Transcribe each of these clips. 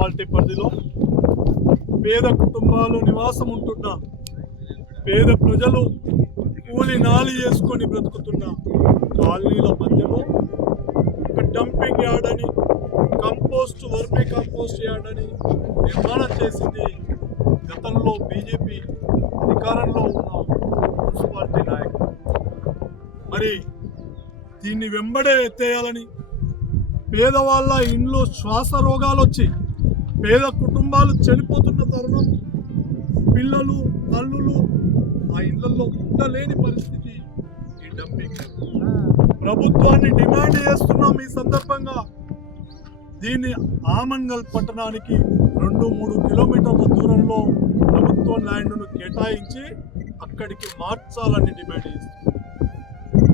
Municipality పరిధిలో పేద కుటుంబాలు నివాసం ఉంటున్న పేద ప్రజలు కూలి నాలి చేసుకొని బ్రతుకుతున్న కాలనీల మధ్యలో ఒక డంపింగ్ యార్డ్ అని వర్మీ కంపోస్ట్ యార్డ్ అని నిర్మాణం చేసింది గతంలో బీజేపీ అధికారంలో ఉన్న మున్సిపాలిటీ నాయకులు. మరి దీన్ని వెంబడే ఎత్తేయాలని, పేదవాళ్ళ ఇండ్లు శ్వాస రోగాలు వచ్చి పేద కుటుంబాలు చనిపోతున్న తరుణం, పిల్లలు తల్లులు ఆ ఇళ్లలో ఉండలేని పరిస్థితి ఈ డంపింగ్. ప్రభుత్వాన్ని డిమాండ్ చేస్తున్నాం ఈ సందర్భంగా, దీన్ని ఆమన్గల్ పట్టణానికి 2-3 కిలోమీటర్ల దూరంలో ప్రభుత్వ ల్యాండ్ను కేటాయించి అక్కడికి మార్చాలని డిమాండ్ చేస్తున్నాం.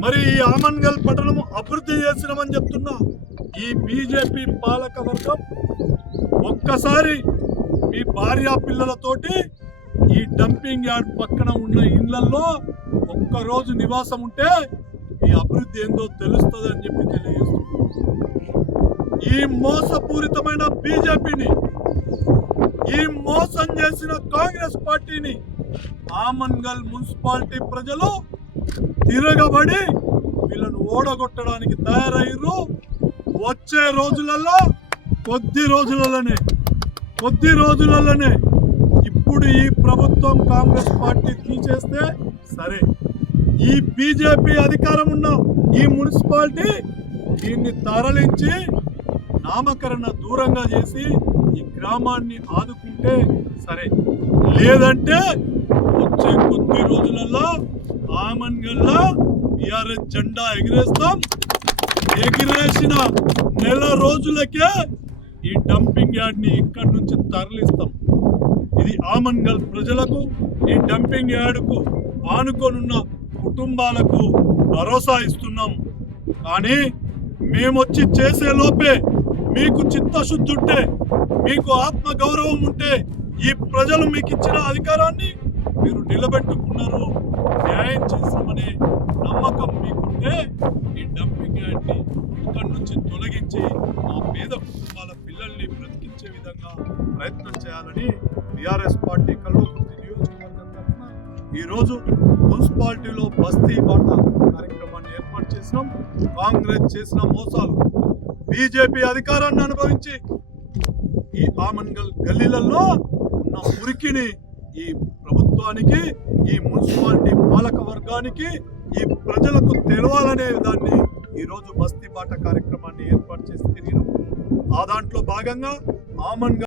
మరి ఈ ఆమన్గల్ పట్టణం అభివృద్ధి చేసినామని చెప్తున్నా ఈ బీజేపీ పాలక వర్గం ఒక్కసారి మీ భార్య పిల్లలతోటి ఈ డంపింగ్ యార్డ్ పక్కన ఉన్న ఇళ్లలో ఒక్కరోజు నివాసం ఉంటే ఈ అభివృద్ధి ఏందో తెలుస్తుంది అని చెప్పి తెలియజేస్తుంది. ఈ మోసపూరితమైన బీజేపీని, ఈ మోసం చేసిన కాంగ్రెస్ పార్టీని ఆమన్గల్ మున్సిపాలిటీ ప్రజలు తిరగబడి వీళ్ళను ఓడగొట్టడానికి తయారయ్యారు. వచ్చే రోజులలో కొద్ది రోజులలోనే ఇప్పుడు ఈ ప్రభుత్వం కాంగ్రెస్ పార్టీ తీసేస్తే సరే, ఈ బీజేపీ అధికారం ఉన్న ఈ మున్సిపాలిటీ దీన్ని తరలించి నామకరణ దూరంగా చేసి ఈ గ్రామాన్ని ఆదుకుంటే సరే, లేదంటే వచ్చే కొద్ది రోజులలో ఆమన్గల్లో టీఆర్ఎస్ జెండా ఎగిరేస్తాం. ఎగిరేసిన నెల రోజులకే ఈ డంపింగ్ యార్డ్ ని ఇక్కడి నుంచి తరలిస్తాం. ఇది ఆమన్గల్ ప్రజలకు, ఈ డంపింగ్ యార్డ్ కు ఆనుకొనున్న కుటుంబాలకు భరోసా ఇస్తున్నాం. కానీ మేమొచ్చి చేసే లోపే మీకు చిత్తశుద్ధి ఉంటే, మీకు ఆత్మ గౌరవం ఉంటే, ఈ ప్రజలు మీకు ఇచ్చిన అధికారాన్ని మీరు నిలబెట్టుకున్నారు, న్యాయం చేస్తామనే నమ్మకం మీకుంటే ఈ డంపింగ్ యార్డ్ని ఇక్కడి నుంచి తొలగించి ఆ పేద కుటుంబాల పిల్లల్ని బ్రతికించే విధంగా ప్రయత్నం చేయాలని టీఆర్ఎస్ పార్టీ కల్వకుర్తి నియోజకవర్గం తరఫున ఈరోజు మున్సిపాలిటీలో బస్తీ బాట కార్యక్రమాన్ని ఏర్పాటు చేసినాం. కాంగ్రెస్ చేసిన మోసాలు, బీజేపీ అధికారాన్ని అనుభవించి ఈ ఆమన్గల్ గల్లీలలో ఉన్న మురికిని ఈ ప్రభుత్వానికి, ఈ మున్సిపాలిటీ పాలక వర్గానికి, ఈ ప్రజలకు తెలవాలనే దాన్ని ఈరోజు బస్తీ బాట కార్యక్రమాన్ని ఏర్పాటు చేసి తిరిగినాం. ఆ దాంట్లో భాగంగా ఆమన్గల్